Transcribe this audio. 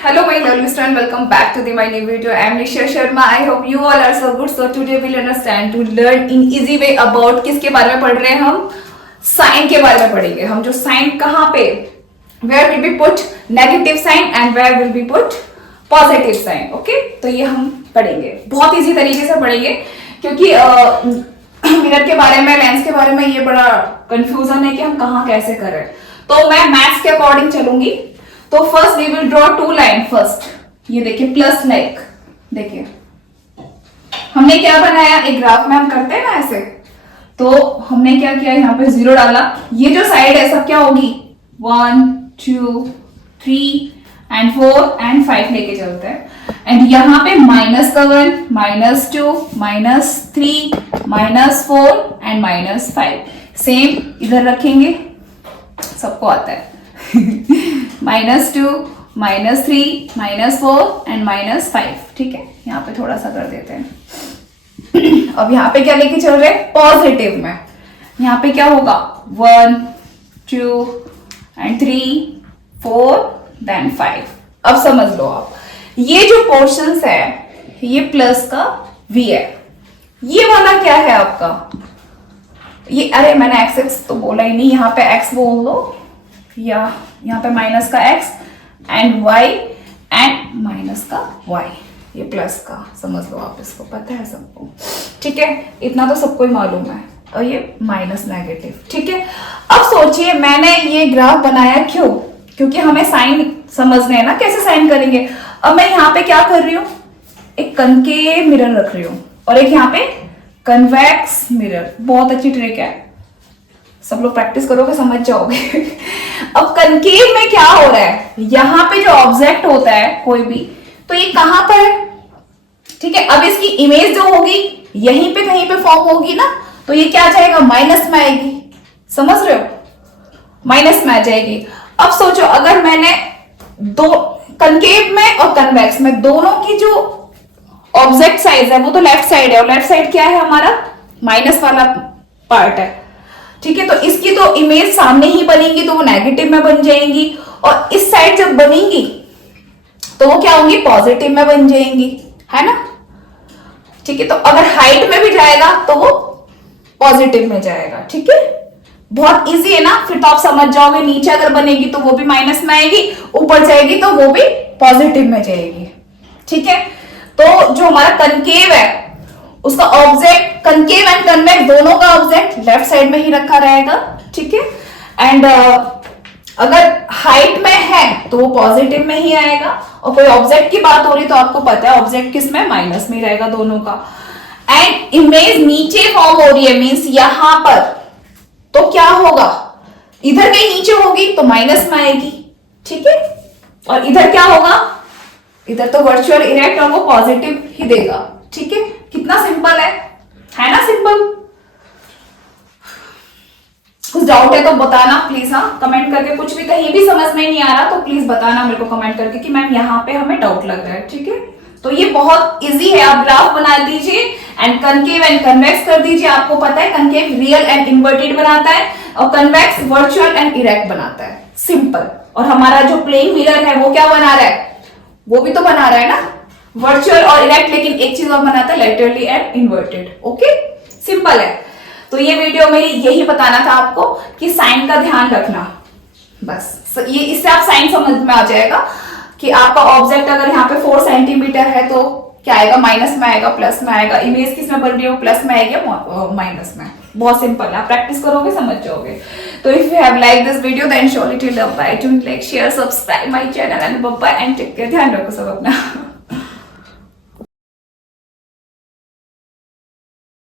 Hello my lovely student, welcome back to my new video. I am Nisha Sharma. I hope you all are so good. So today we'll understand to learn in easy way about किसके बारे में पढ़ रहे हैं हम, sign के बारे में पढ़ेंगे हम. जो साइन कहाँ पे, where will be put negative sign and where will be put positive sign. Okay, तो ये हम पढ़ेंगे, बहुत इजी तरीके से पढ़ेंगे क्योंकि मिरर के बारे में, लेंस के बारे में ये बड़ा कंफ्यूजन है कि हम कहाँ कैसे करें. तो मैं मैथ्स के अकॉर्डिंग चलूंगी. तो first we will draw two line. First ये देखिए प्लस लाइक, देखिए हमने क्या बनाया, एक ग्राफ में हम करते हैं ना ऐसे. तो हमने क्या किया, यहाँ पे 0 डाला. ये जो साइड है सब क्या होगी, 1 2 3 एंड 4 एंड 5 लेके चलते हैं. एंड यहाँ पे -1 -2 -3 -4 एंड -5 सेम इधर रखेंगे, सबको आता है. -2 -3 -4 एंड -5. ठीक है, यहाँ पे थोड़ा सा कर देते हैं. अब यहाँ पे क्या लेके चल रहे हैं, पॉजिटिव में. यहाँ पे क्या होगा, 1 2 एंड 3 4 देन 5. अब समझ लो आप, ये जो पोर्शंस है ये प्लस का v है. ये वाला क्या है आपका, ये, अरे मैंने x तो बोला ही नहीं, यहाँ पे x बोल दो, या यहाँ पे माइनस का x and y and minus का y. ये प्लस का समझ लो आप, इसको पता है सबको. ठीक है, इतना तो सबको ही मालूम है. और ये माइनस नेगेटिव. ठीक है, अब सोचिए मैंने ये ग्राफ बनाया क्यों, क्योंकि हमें साइन समझने हैं ना, कैसे साइन करेंगे. अब मैं यहाँ पे क्या कर रही हूँ, एक कनकेव मिरर रख रही हूँ और एक यहाँ पे कन्वेक्स मिरर. बहुत अच्छी ट्रिक है, सब लोग प्रैक्टिस करोगे समझ जाओगे. अब कनकेव में क्या हो रहा है, यहाँ पे जो ऑब्जेक्ट होता है कोई भी, तो ये कहां पर है. ठीक है, अब इसकी इमेज जो होगी यहीं पे कहीं पे फॉर्म होगी ना, तो ये क्या जाएगा, माइनस में आएगी. समझ रहे हो, माइनस में आ जाएगी. अब सोचो अगर मैंने दो कनकेव में और कन्वेक्स में दोनों की जो ऑब्जेक्ट साइज है वो तो लेफ्ट साइड है, और लेफ्ट साइड क्या है हमारा, माइनस वाला पार्ट है. ठीक है, तो इसकी तो इमेज सामने ही बनेगी तो वो नेगेटिव में बन जाएंगी, और इस साइड जब बनेंगी तो वो क्या होंगी, पॉजिटिव में बन जाएंगी, है ना. ठीक है, तो अगर हाइट में भी जाएगा तो वो पॉजिटिव में जाएगा. ठीक है, बहुत इजी है ना. फिर तो आप समझ जाओगे, नीचे अगर बनेगी तो वो भी माइनस में आएगी, ऊपर जाएगी तो वो भी पॉजिटिव में जाएगी. ठीक है, तो जो हमारा कनकेव है उसका ऑब्जेक्ट, कनकेव एंड कन्वेक्स दोनों का ऑब्जेक्ट लेफ्ट साइड में ही रखा रहेगा. ठीक है, एंड अगर हाइट में है तो वो पॉजिटिव में ही आएगा, और कोई ऑब्जेक्ट की बात हो रही तो आपको पता है ऑब्जेक्ट किस में, माइनस में रहेगा दोनों का. एंड इमेज नीचे फॉर्म हो रही है, मींस यहां पर, तो क्या होगा, इधर कहीं नीचे होगी तो माइनस में आएगी. ठीक है, और इधर क्या होगा, इधर तो वर्चुअल इरेक्ट और वो पॉजिटिव ही देगा. ठीक है, कितना सिंपल है ना, सिंपल. कुछ डाउट है तो बताना प्लीज, हाँ कमेंट करके. कुछ भी कहीं भी समझ में नहीं आ रहा तो प्लीज बताना मेरे को कमेंट करके कि मैम यहाँ पे हमें डाउट लग रहा है. ठीक है, तो ये बहुत इजी है. आप ग्राफ बना दीजिए एंड कनकेव एंड कन्वेक्स कर दीजिए. आपको पता है कनकेव रियल एंड इन्वर्टेड बनाता है और कन्वेक्स वर्चुअल एंड इरेक्ट बनाता है. सिंपल. और हमारा जो प्लेन मिरर है वो क्या बना रहा है, वो भी तो बना रहा है ना, वर्चुअल और इरेक्ट. लेकिन एक चीज और बनाता है, laterally and inverted. Okay, simple है. तो ये वीडियो में यही बताना था आपको कि साइन का ध्यान रखना, बस ये, इससे आप साइन समझ में आ जाएगा कि आपका ऑब्जेक्ट अगर यहाँ पे 4 सेंटीमीटर है तो क्या आएगा, माइनस में आएगा, प्लस में आएगा. इमेज किस में बन रही है, प्लस में आएगी माइनस में. बहुत सिंपल है, आप प्रैक्टिस करोगे समझ जाओगे. तो if you have like this video then surely to love by doing like share subscribe my channel and bye bye and take care. ध्यान रखो सब अपना.